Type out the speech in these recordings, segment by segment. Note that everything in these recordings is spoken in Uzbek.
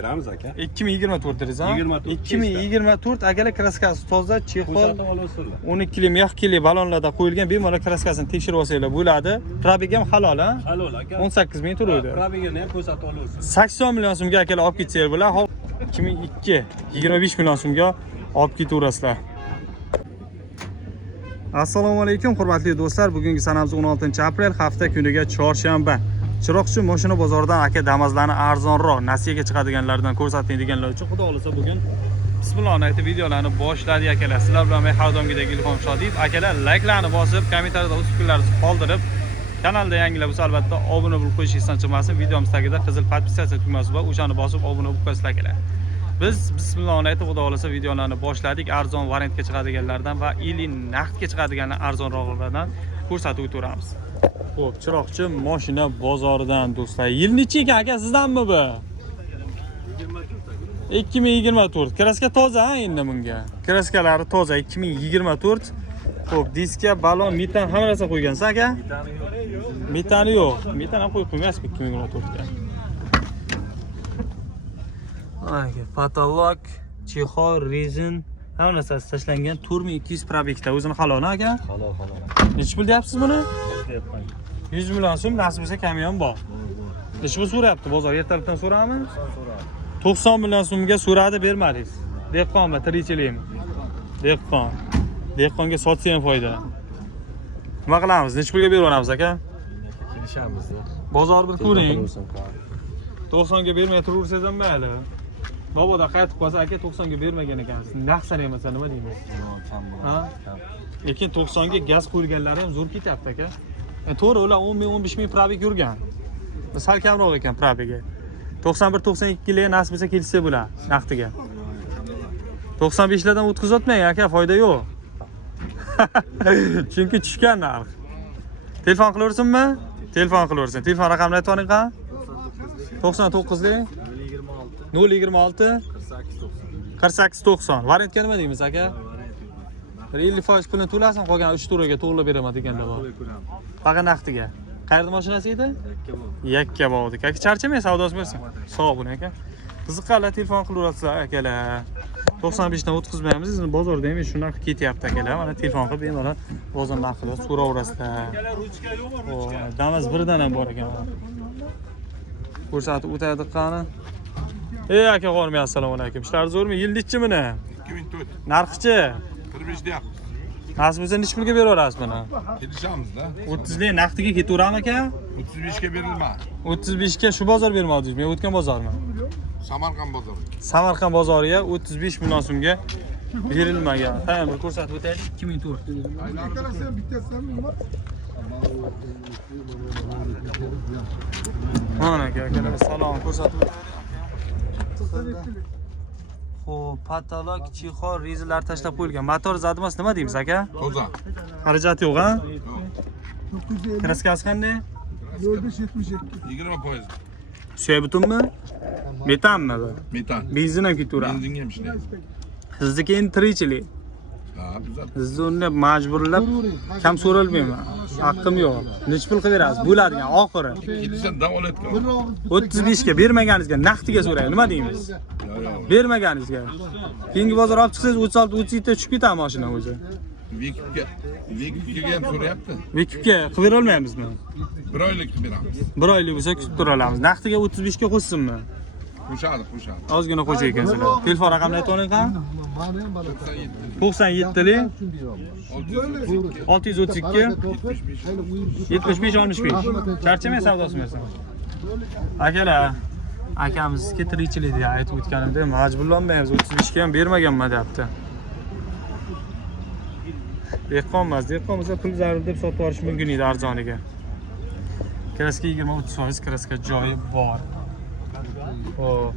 Beramiz aka. 2024 dedingiz, ha? 24. 2024 akalar kraskasi toza, chexol, Ko'rsatib olasizlar. 12 kili, mix kili balonlarda qo'yilgan bemalol kraskasini tekshirib olsanglar bo'ladi. Probeg ham halol, ha? Halol aka. 18 ming turadi. Probegini ham ko'rsatib olasizlar. 80 million so'mga akalar olib ketsangiz bo'ladi. Hop 2002 25 million so'mga olib ketaverasizlar. Assalomu alaykum hurmatli do'stlar. Bugungi sanamiz 16-aprel, hafta kuniga chorshanba. Chiroqchi mashina bozoridan aka Damaslarni arzonroq nasiyaga chiqadiganlardan ko'rsating deganlar uchun xudo xolisa bugun bismillohni aytib videolarni boshladik akalar. Sizlar bilan men har doimgidek Ilhom Shodiev. Akalar layklarni bosib, kommentariyada o'z fikrlaringizni qoldirib, kanalda yangilar bo'lsa albatta obuna bo'lib qo'yishingiz chiqmasin. Videomiz tagida qizil podpisatsiya tugmasi bor, o'shani bosib obuna bo'lib qo'yasizlar akalar. Biz bismillohni aytib xudo xolisa videolarni boshladik. Arzon variantga chiqadiganlardan va ili naqdga chiqadiganlar arzonroqlardan ko'rsatib o'tamiz. Xo'p, Chiroqchi mashina bozoridan do'stlar. Yil necha ekan aka, sizdanmi bu? 2024. Kraska toza ha endi bunga. Kraskalari toza 2024. Xo'p, diska, balon, metan hamma narsa qo'ygansiz aka? Metani yo'q. Metan ham qo'yib qo'ymaysiz 2024 ga. Aka, patolog, chexol, rezin hamma narsasi tashlangan 4200 probekda. O'zini halol aka? Halol. Necha pul deyapsiz buni? 100 million so'm, nasib bo'lsa kamion bor. Necha pul so'rayapti bozor? Ertalabdan so'ramiz? 90 million so'mga so'radi, bermadingiz. Dehqonmi, tirikchilikmi? Dehqon. Dehqonga sotsa ham foyda. Nima qilamiz? Necha pulga berib olamiz aka? Kelishamiz. Bozor bir ko'ring. 90 ga bermay turaversangiz ham mayli. Boboda qaytib qolsa aka 90 ga bermagan ekansiz. Naqsan emasa nima deymiz? Ha? Lekin 90 ga gaz qo'yilganlari ham zo'r ketyapti aka. To'g'ri, ular 10 ming 15 ming probeg yurgan. Sal kamroq ekan probegi. 91 92 ga nasib bo'lsa kelsa bo'ladi naqdiga. 95 lardan o'tkazotmang aka, foyda yo'q. Chunki tushgan narx. Telefon qilaversinmi? Telefon qilaversin. Telefon raqamini aytib oling qa? 99 lik 026 48 90. Variantga nima deymiz aka? 50% pulni to'lasin, qolgan 3 turaga to'g'rilab beraman deganlar bor. Faqat naqdiga. Qayerda mashinasi edi? Yakkabog'da. Aka charchamay savdosi bo'lsin. Sog' bo'ling aka. Qiziqqanlar telefon qilaverasizlar akalar. 95 dan o'tkazmaymiz. Sizni bozorda ham shunaqa ketyapti akalar. Mana telefon qilib bemalol bozor narxida so'raverasizlar. Xo'p, Damas birdan ham bor ekan. Ko'rsatib o'tadi qani. Ey aka, qo'rmay assalomu alaykum. Ishlar zo'rmi? Yil nechi buni? 2004. Narxchi? 45 deyapmiz. Nasib bo'lsa necha pulga beraverasiz buni? Kelishamiz-da. 30 lik naqdiga ketaveradimi aka? 35 ga berilma. 35 ga shu bozor bermadingiz, men o'tgan bozormi? Samarqand bozori. Samarqand bozoriga 35 million so'mga berilmagan. Tamam, bir ko'rsatib o'taylik. 2004. Mana aka, salom ko'rsatib o'taylik. Xo'p, patolog, chexol, rezalar tashlab qo'yilgan. Motor zadmas nima deymiz aka? Toza. Xarajat yo'q, ha? Kraskasi qanday? 20%. Suyak butunmi? Metanmi bu? Metan. Benzin ham ketaveradi. Benzinga ham ishlaydi. Sizniki endi tirikchilik. Ha, bizlar. Sizni uni majburlab kam so'ralmayman. Haqqim yo'q. Necha pul qilib berasiz? Bo'ladigan oxiri. Kelishsa davolatga. 35 ga bermaganingizga naqdiga so'rayman. Nima deymiz? Bermaganingizga. Keyingi bozor olib chiqsangiz 36 37 ta tushib ketadi mashina o'zi. Vikipga ham so'rayapti. Vikipga qilib bera olmaymizmi? 1 oylik beramiz. 1 oylik bo'lsa kutib tura olamiz. Naqdiga 35 ga qo'shsinmi? Qo'shadi. Ozgina qo'sha ekansizlar. Telefon raqamini aytib oling qa? 97 lik 632 75 65. Charchamay savdosi bo'lsin. Akalar, akamizga tirikchilik aytib o'tganimda majburlanmaymiz. 35 ga ham bermaganman deyapti. Dehqonmas, dehqon bo'lsa pul zarur deb sotib olish mumkin edi arzoniga. Kraska 20-30% kraska joyi bor. Xo'p.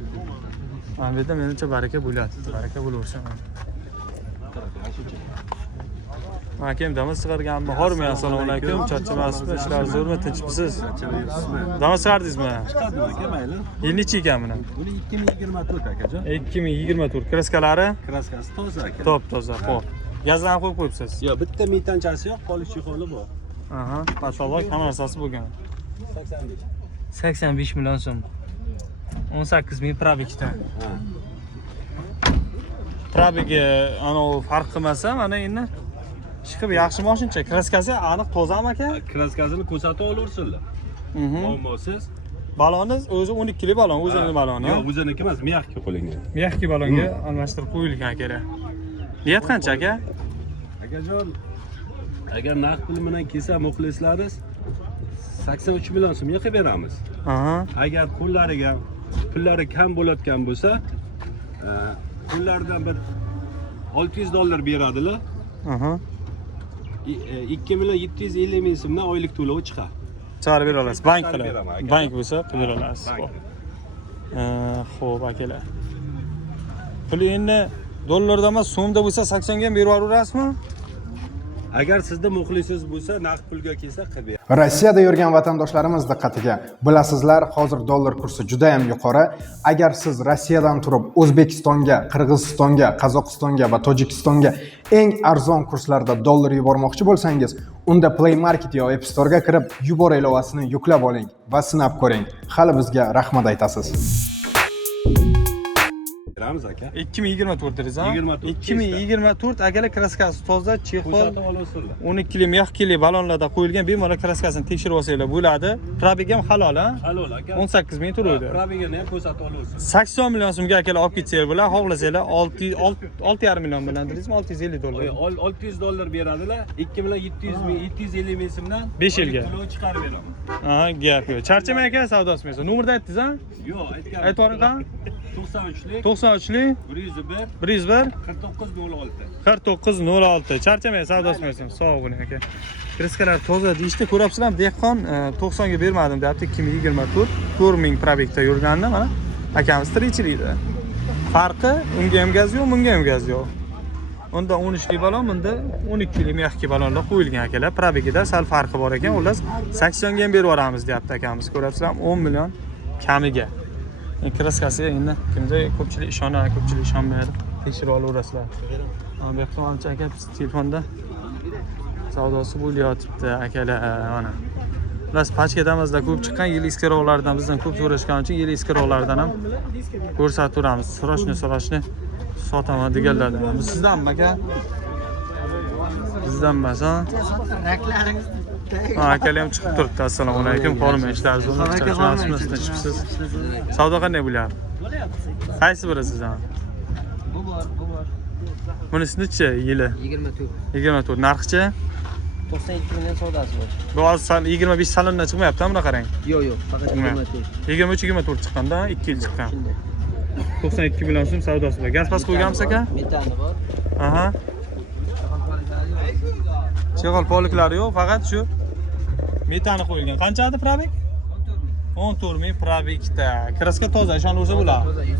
Mana bu yerda menimcha baraka bo'ladi. Baraka bo'laversin. Akam Damas chiqarganmi? Hormay assalomu alaykum. Charchamasizmi? Ishlar zo'rmi? Tinchmisiz? Damas chiqardingizmi? Chiqardim aka, mayli. Yil nechi ekan buni? Buni 2024 akajon. 2024. Kraskalari Kraskasi toza aka. top toza. Xo'p. Gazdan qo'yib qo'yibsiz. Yo'q, bitta metanchasi yo'q, qolish chexoli bor. Aha, patolog hamma narsasi bo'lgan. 85. 85 million so'm. 18 ming probegda. Ha. Probegi ana farq qilmasa, mana endi chiqib yaxshi mashincha. Kraskasi aniq tozami aka? Kraskasini ko'rsatib olaversinlar. Muammosiz. Baloni o'zi 12 lik balon, o'zining baloni. Yo'q, o'ziniki emas, miyaqga qo'lingan. Miyaqki balonga almashtirib qo'yilgan kerak. Niyat qancha aka? Akajon, agar naqd pul bilan kelsa muxlislaringiz 83 million so'mga qilib beramiz. Aha. Agar pullari kam bo'layotgan bo'lsa, pullardan bir $600 beradilar. Aha. 2 million 750 ming so'mdan oylik to'lovi chiqadi. Chiqarib bera olasiz. Bank Chiqarib qilib. beraman aka. Bank bo'lsa qilib bera olasiz. Bank. Xo'p akalar. Pul endi dollarda emas, so'mda bo'lsa 80 ga berib yuborasizmi? Agar sizda muxlisingiz bo'lsa, naqd pulga kelsa qilib ber. Rossiyada yurgan vatandoshlarimiz diqqatiga. Bilasizlar, hozir dollar kursi juda ham yuqori. Agar siz Rossiyadan turib O'zbekistonga, Qirg'izistonga, Qozog'istonga va Tojikistonga eng arzon kurslarda dollar yubormoqchi bo'lsangiz, unda Play Market yo App Store ga kirib, Yubor ilovasini yuklab oling va sinab ko'ring. Hali bizga rahmat aytasiz. Beramiz aka. 2024 dedingiz, ha? 24. 2024 akalar kraskasi toza, chexol, Ko'rsatib olaversinlar. 12 lik, miyaq kili balonlarda qo'yilgan, bemalol kraskasini tekshirib olsanglar bo'ladi. Probeg ham halol, ha? Halol aka. 18 ming turadi. Probegini ham ko'rsatib olaversinlar. 80 million so'mga akalar olib ketsanglar bo'lar, xohlasanglar 6,5 million bilan dedingizmi? $650. $600 beradilar. 2 million 750 ming so'mdan 5 yilga. to'lov chiqarib beramiz. Aha, gap yo'q. Charchamay aka, savdosi bo'lsa. Nomerni aytdingiz, ha? Yo'q, aytganim. Aytvoring qani? 93lik 93lik 101 101 4906. 4906. Charchamay savdosi bo'lsin. Sog' bo'ling aka. Kraskalar toza deyishdi, ko'ryapsizlarmi? Dehqon 90 ga bermadim deyapti. 2024 4000 probegda yurganda mana akamiz tirikchilikda. Farqi unga ham gaz yo'q, bunga ham gaz yo'q. Unda 13 lik balon, bunda 12 lik miyaqki balonlar qo'yilgan akalar. Probegida sal farqi bor ekan. Xullas 80 ga ham berib yuboramiz deyapti akamiz. Ko'ryapsizlarmi? 10 million kamiga. Kraskasiga endi kimga ko'pchilik ishonadi, ko'pchilik ishonmaydi. Tekshirib olaverasizlar. Bu yoqda manimcha aka telefonda savdosi bo'lyapti akalar mana. Biz pachkadamizda ko'p chiqqan yil eskiroqlardan bizdan ko'p so'rashgani uchun yil eskiroqlardan ham ko'rsatib turamiz. So'rashni sotaman deganlardan. Bu sizdanmi aka? Bizdan emas, ha? Akalar ham chiqib turibdi. Assalomu alaykum. Qolmay ishlaringiz bo'lsin. Chiqibsiz. Savdo qanday bo'lyapti? Qaysi biri sizdan? Bu bor. Bunisi-chi yili? 24. 24. Narxchi? 92 million savdosi bor. Bu hozir 25 salondan chiqmayapti, buni qarang. Yo'q, faqat 24. 23-24 chiqqanda, 2 yil chiqqan. 92 million so'm savdosi bor. Gaz pas qo'yganmiz aka? Metani bor. Aha. Cheg'ol poliklari yo'q, faqat shu metani qo'yilgan. Qancha edi probeg? 14 ming probegda. Kraska toza, ishonaversa bo'ladi. Toza 100.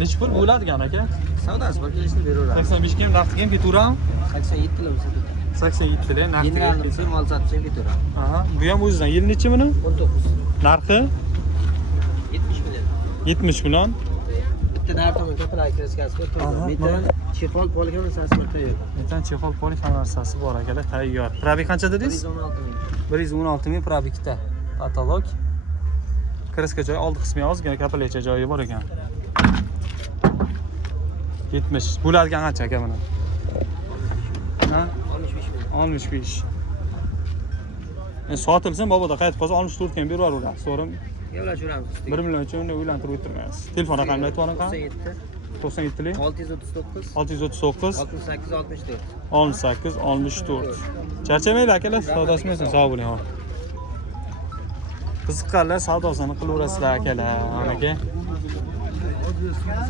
Necha pul bo'ladigan aka? Savdosi bor, kelishni beraveramiz. 85 ga ham naqd ham ketaveram. 87 lar bo'lsa ketadi. 87 lar naqd. Generalni bo'lsa mol sotish ham ketaveradi. Aha, bu ham o'zidan. Yil nechi buni? 19. Narxi 70 million. 70 million. Bitta narxi kapalar kraskasi bor. Toza. Metan, chexol, poligon asasi tayyor. Metan chexol polifonlarsasi bor akalar, tayyor. Probeg qancha dedingiz? 116 ming. 116 ming probegda. Katalog. Kraska joyi oldi qismi ozgina kapalacha joyi bor ekan. 70. Bo'ladigan qancha aka buni? Ha? 65 million. 65. Sotilsin boboda qaytib qolsa 64 ga berib yuboradi. So'rim Gaplashamiz. 1 million uchun uni o'ylantirib o'tirmaymiz. Telefon raqamini aytib yuboring qani? 97 97lik 639 639 68 64. 68 64. Charchamaylar akalar, savdosi bo'lsin, sog' bo'ling. Qiziqqanlar savdosini qilaverasizlar akalar, aka.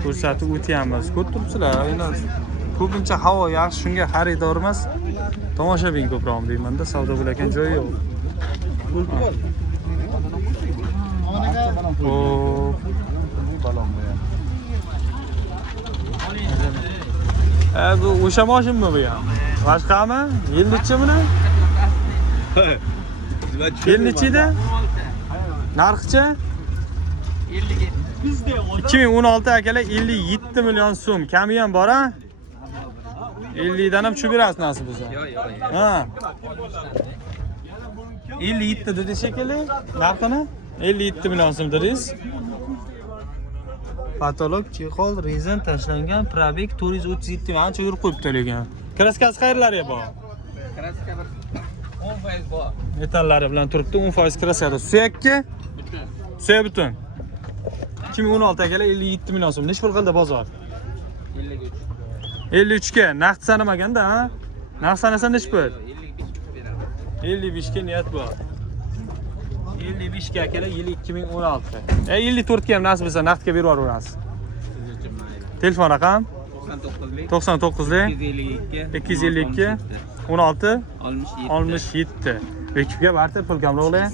Ko'rsatib o'tyapmiz. Ko'rib turibsizlar, endi ko'pincha havo yaxshi, shunga xaridor emas. Tomoshabin ko'proq deyman-da, savdo bo'lakan joyi yo'q. Bu o'sha mashinmi bu ham? Boshqami? Yil nechi buni? Yil nechida? Narxchi? 2016 akalar 57 million so'm. Kami ham bor, ha? 50 dan ham tushib berasiz nasib bo'lsa. Yo'q. Ha. 57 dedi shekilli. Narxini 57 million so'm dedingiz. Patolog, chexol, rezin tashlangan, probek 437 ancha yurib qo'yibdi lekin. Kraskasi qayerlari bor? Kraska bir 10% bor. Metallari bilan turibdi, 10% kraskada. Suyakki? Suyak butun. 2016 akalar 57 million so'm. Necha pul qildi bozor? 53. 53 ga naqd sanamaganda, ha? Naqd sanasa necha pul? 55 ga niyat bor. 55 ga akalar 2016. 54 ga ham nasib bo'lsa naqdga berib yuborasiz. Telefon raqam 99lik 252 16 67. Ekipga barter pul kamroqlar.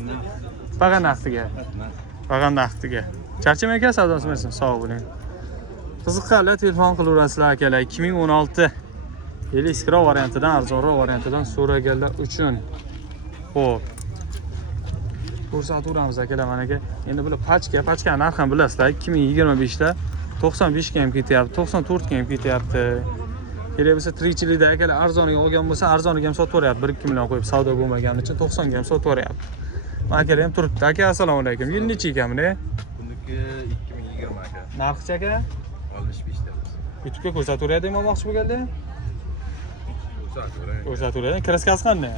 Faqat naqdiga. Faqat naqdiga. Charchamay aka savdosi bersin, sog' bo'ling. Qiziqqanlar telefon qilaverasizlar akalar. 2016 eskiroq variantidan, arzonroq variantidan so'raganlar uchun. Xo'p. Ko'rsatamiz akalar mana aka. Endi bular pachka narxini bilasizlar. 2025 da 95 ga ham ketyapti, 94 ga ham ketyapti. Kelibsa tirikchilikda akalar arzoniga olgan bo'lsa, arzoniga ham sotaveryapti. 1-2 million qo'yib savdo bo'lmagani uchun 90 ga ham sotaveryapti. Akalar ham turibdi. Aka, assalomu alaykum. Yil necha ekan buni? Buniki 2020 aka. Narxi aka? 65 ta. YouTube'ga ko'rsataveradi demoqchi bo'lganda? Ko'rsataveradi. Kraskasi qanday?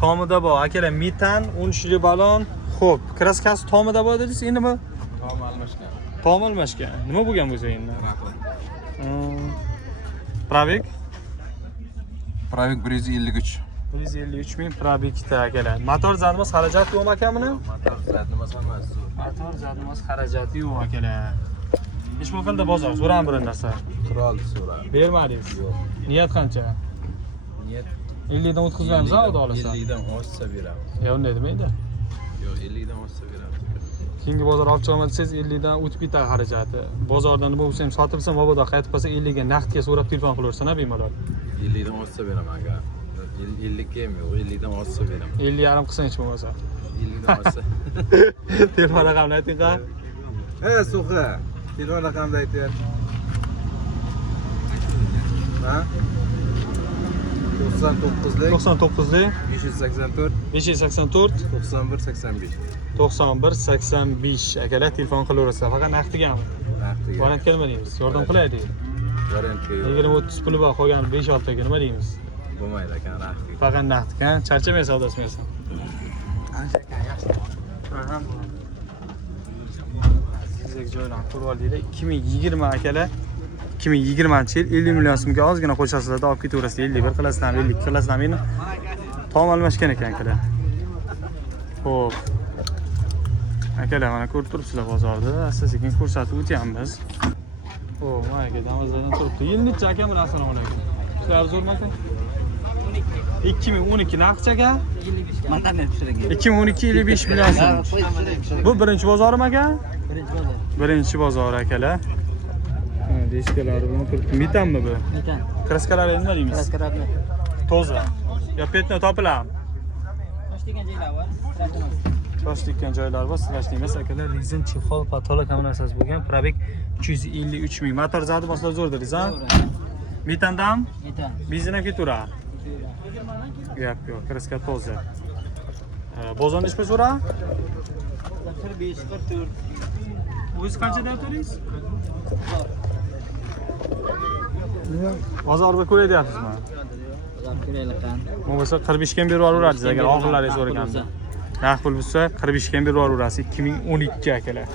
Tomida bor. Akalar, metan, 13 li balon. Xo'p, kraskasi tomida bor dedingiz, endi nima? Tom almashgan. Tom almashgan. Nima bo'lgan bo'lsa endi? Probek? Probek 153. 153 ming probekda akalar. Motor zadimiz xarajati yo'qmi aka buni? Motor emas. Motor zadimiz xarajati yo'q akalar. Ish bo'lganda bozor, so'ram bir narsa. Qurolni so'radi. Bermadingiz. Yo'q. Niyat qancha? Niyat 50 dan o'tkazmaymiz, xudo olsa. 50 dan oshsa beramiz. Yo'q, unday demaydi. Yo'q, 50 dan oshsa beramiz. Keyingi bozor olib chiqaman desangiz 50 dan o'tib ketadi xarajati. Bozordan nima bo'lsa ham sotilsa, mabodo qaytib qolsa 50 ga naqdga so'rab telefon qilaversin, bemalol. 50 dan oshsa beraman aka. 50 ga ham yo'q, 50 dan oshsa beraman. 50 yarim qilsang hech bo'lmasa. 50 dan oshsa. Telefon raqamini ayting qa. So'xa. Telefon raqamini aytyapti. Ha? 99lik 99lik 584 584 91 85. 91 85 akalar telefon qilaverasizlar. Faqat naqdgami? Naqdiga. Variant kelma deymiz. Yordam qilaylik. Variantga yo'q. 20-30 puli bor, qolgan 5-6 ga nima deymiz? Bo'lmaydi aka, naqdiga. Faqat naqdga, charchamay savdosi bersin. Sizga joylar qurib oldinglar. 2020 akalar. 2020-yil 50 million so'mga ozgina qo'shasizlar, olib ketaverasizlar. 51 qilasizlar, 52 qilasizlar. Meni tom almashgan ekan akalar. Xo'p. Akalar, mana ko'rib turibsizlar bozorda. Asta-sekin ko'rsatib o'tyapmiz. Xo'p, mana aka damazlardan turibdi. Yil necha aka buni assalomu alaykum. Sizlar zo'rmi aka? 2012 narxchi aka? 55 ga. Mandan berib tushirgan. 2012 55 million so'm. Bu birinchi bozormi aka? Birinchi bozor. Birinchi bozor akalar. Diskalari bilan turibdi. Metanmi bu? Metan. Kraskalari nima deymiz? Kraskalarni. Toza. Yo, petni topiladimi? Tosh degan joylar bor. Kraskalar. Tosh tekkan joylar bor, silashli emas akalar. Rezin, chexol, patolog hamma narsasi bo'lgan. Probek 353 ming. Motor zadi boshlar zo'rdiriz, ha? Metandam? Metan. Benzin ham ketaveradi. Gap yo'q, kraska toza. Bozor nechta so'ra? 45, 44. O'zingiz qancha deb o'tdingiz? Bozorda ko'ryapsizmi? Bozor ko'rayotgan. Bu bo'lsa 45 ga berib yuborasiz agar oxirlari so'raganda. Naqd pul bo'lsa 45 ga berib yuborasiz. 2012 akalar.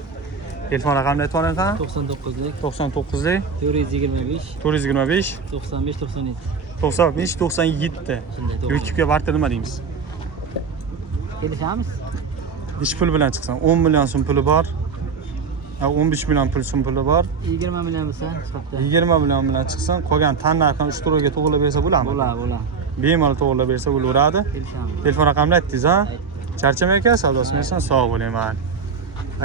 Telefon raqamini aytib oling qani? 99lik 99lik 425 425 95 97. 95 97. YouTube'ga barter nima deymiz? Kelishamiz? Ish pul bilan chiqsan 10 million so'm puli bor. 15 million so'm puli bor. 20 million bo'lsa hisobda. 20 million bilan chiqsan, qolgan tan narxini 3 turga to'g'rilab bersa bo'ladimi? Bo'la. Bemalol to'g'rilab bersa bo'laveradi. Kelishamiz. Telefon raqamini aytdingiz, ha? Charchamay aka, savdosi bersin, sog' bo'layman.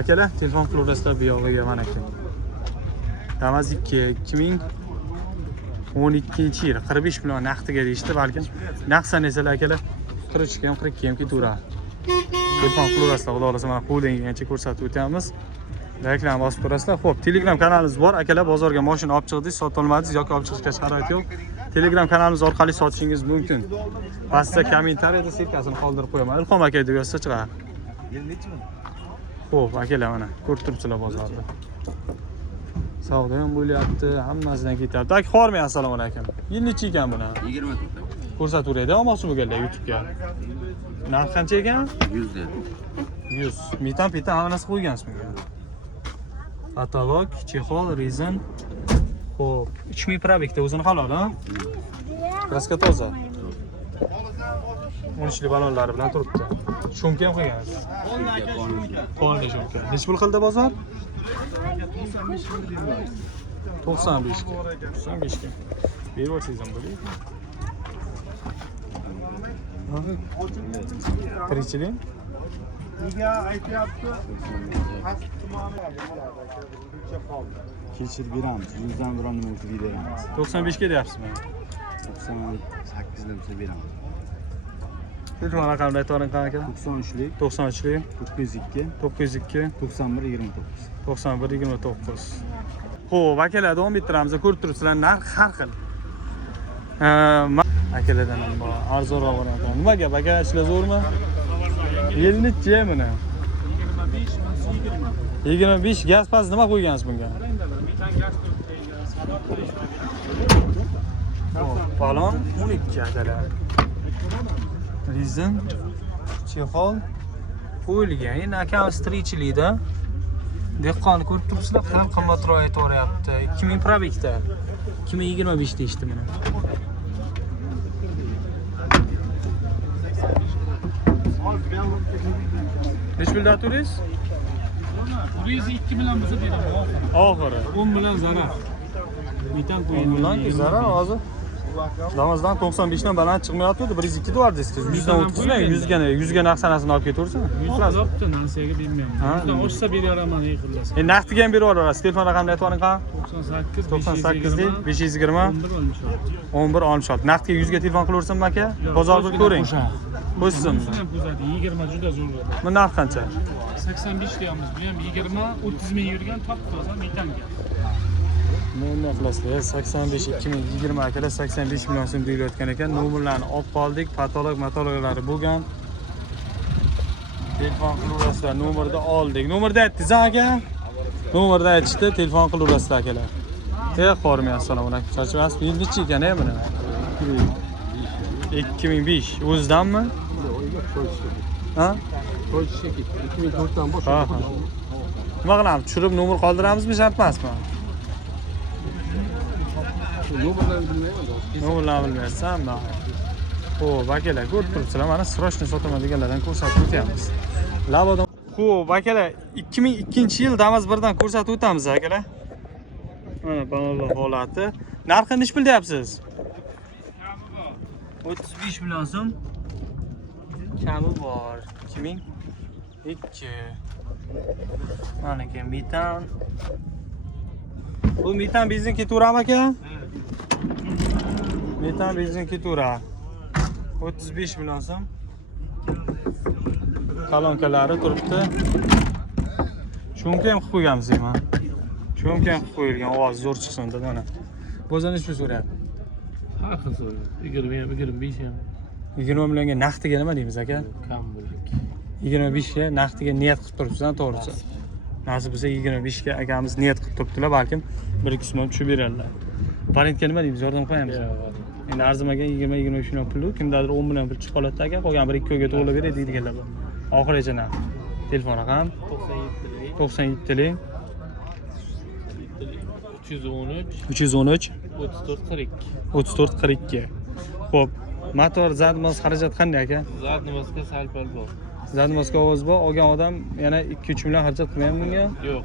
Akalar, telefon qilaverasizlar bu yog'iga mana aka. Damas 2012-yil 45 million naqdiga deyishdi, balkim naqdsan desalar akalar 43 ga ham 42 ga ham ketaveradi. Telefon qilaverasizlar, xudo xolasa mana qo'ldan kelgancha ko'rsatib o'tamiz. Reklama bosib turasizlar. Xo'p, Telegram kanalimiz bor. Akalar, bozorga mashina olib chiqdingiz, sota olmadingiz yoki olib chiqishga sharoit yo'q. Telegram kanalimiz orqali sotishingiz mumkin. Pastda kommentariyada sirkasini qoldirib qo'yaman. Ilhom aka deb yozsa chiqadi. Xo'p, akalar mana ko'rib turibsizlar bozorda. Savdo ham bo'lyapti, hammasidan ketyapti. Aka, xormay, assalomu alaykum. Yil necha ekan buni? 20 Ko'rsataveradi, olmoqchi bo'lganlar YouTube'ga. Narx qancha ekan? 100 dedi. 100. Metan petan hamma narsa qo'ygansiz bunga. Katalog, chexol, rezin. Xo'p, 3000 probekda o'zini halol, ha? Kraska toza. 13 li balonlari bilan turibdi. Shumka ham qo'ygansiz. Qonli shumka. Necha pul qildi bozor? 95 ga. 95 ga. Berib o'tsangiz ham bo'laydi. Tirikchilik? Kechir beramiz. 100dan biron nima o'tib beramiz. 95 ga deyapsizmi? 98 dan beramiz. Telefon raqamini aytib oling qanaqa? 93lik 93lik 902 902 91 29. 91 29. Xo'p, akalar davom ettiramiz. Ko'rib turibsizlar, narx har xil. Akalardan ham bor, arzonroq variant. Nima gap, aka, ishlar zo'rmi? Yilni-chi mana? 25 gaz pas nima qo'ygansiz bunga? Balon 12 akalar. Rezin, chexol qo'yilgan. Endi akamiz tirikchilikda. Dehqonni ko'rib turibsizlar, ham qimmatroq aytaveryapti. 2000 probekda. 2025 deyishdi mana. Necha pulda turingiz? 2 bilan bizni beraman. Oxiri 10 bilan zarar. Metan qo'ying. Bundan zarar hozir. Damazdan 95 dan baland chiqmayapti, 102 dolar deysiz. 100 dan o'tkazmang, 100 ga narx sanasini olib ketaversin. 100 azobda narsaga bermayman. 100 dan oshsa beraveraman, yig'ilasa. Endi naqdga ham berib yuborasiz. Telefon raqamini aytib oling qani? 98 520 11 11 66. Naqdga 100 ga telefon qilaversinmi aka? Bozorda ko'ring. Qo'ysin. 20 juda zo'r bo'ladi. Bu narx qancha? 85 deyapmiz. Bu ham 20 30 ming yurgan top-toza metanga. Nima qilasizlar? 85 2020 akalar 85 million so'm deyilayotgan ekan. Nomerlarni olib qoldik. Patolog bo'lgan. Telefon qilaverasizlar, nomerda oldik. Nomerda aytdingiz aka? Nomerda aytishdi, telefon qilaverasizlar akalar. Xormay, assalomu alaykum. Charchamaysiz? Yil necha ekan buni? 2005. O'zidanmi? Ha? 2004 dan bosh. Ha. Nima qilamiz? Tushirib nomer qoldiramizmi, shart emasmi? Nomerlarni bilmayman. Nomerlarni bilmaysanmi? Xo'p, akalar, ko'rib turibsizlar, mana srochni sotaman deganlardan ko'rsatib o'tyapmiz. Labodan. Xo'p, akalar, 2002-yil Damas 1 dan ko'rsatib o'tamiz, akalar. Mana balonlar holati. Narxi necha pul deyapsiz? 35 million so'm. Kami bor. 2002. Mana ke metan. Bu metan benzin ketaveradimi aka? Metan benzin ketaveradi. 35 million so'm. Kolonkalari turibdi. Shumka ham qilib qo'yganmiz men. Shumka ham qilib qo'yilgan, ovoz zo'r chiqsin deb mana. Bozor necha pul so'rayapti? Har xil so'raydi. 20 ham, 25 ham 20 millionga naqdiga nima deymiz aka? kam bo'ladi. 25 ga naqdiga niyat qilib turibsiz-a, to'g'risi. Nasib bo'lsa 25 ga akamiz niyat qilib turibdilar, balkim 1-2 so'm tushib beradilar. Parentga nima deymiz? Yordam qo'yamiz. Endi arzimagan 20-25 million pul, kimdadir 10 million pul chiqib qoladi aka, qolgan 1-2 oyga to'g'rilab beradi deydiganlar bor. Oxirigacha narx. Telefon raqam 97lik 313 34 42. Xo'p, motor zadmos xarajat qanday aka? Zadmosga sal-pal bor. Zadmosga ovoz bor, olgan odam yana 2-3 million xarajat qilmaymi bunga? Yo'q.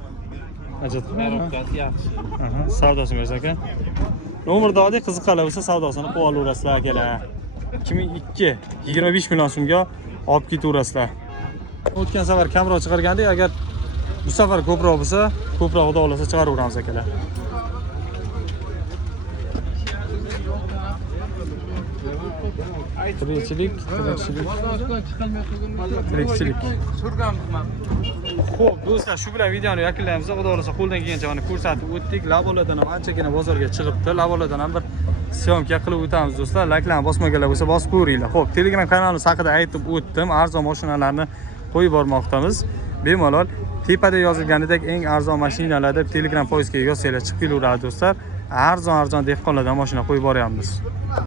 Xarajat qilmaymi? Marokasi yaxshi. Aha, savdosini bersa aka. Nomerda oddiy qiziqqanlar bo'lsa savdosini qilib olaverasizlar akalar. 2002 25 million so'mga olib ketaverasizlar. O'tgan safar kamroq chiqargandik, agar bu safar ko'proq bo'lsa, ko'proq xudo xolasa chiqaraveramiz akalar. Tirikchilik. Xo'p, do'stlar, shu bilan videoni yakunlaymiz. Xudo xolasa qo'ldan kelgancha mana ko'rsatib o'tdik. Lavoladan ham anchagina bozorga chiqibdi. Lavoladan ham bir syomka qilib o'tamiz do'stlar. Layklarni bosmaganlar bo'lsa bosib ko'ringlar. Xo'p, Telegram kanalimiz haqida aytib o'tdim. Arzon mashinalarni qo'yib bormoqdamiz. Bemalol tepada yozilganidek eng arzon mashinalar deb Telegram poyizga yozsanglar chiqib kelaveradi do'stlar. Arzon dehqonlardan mashina qo'yib boryapmiz.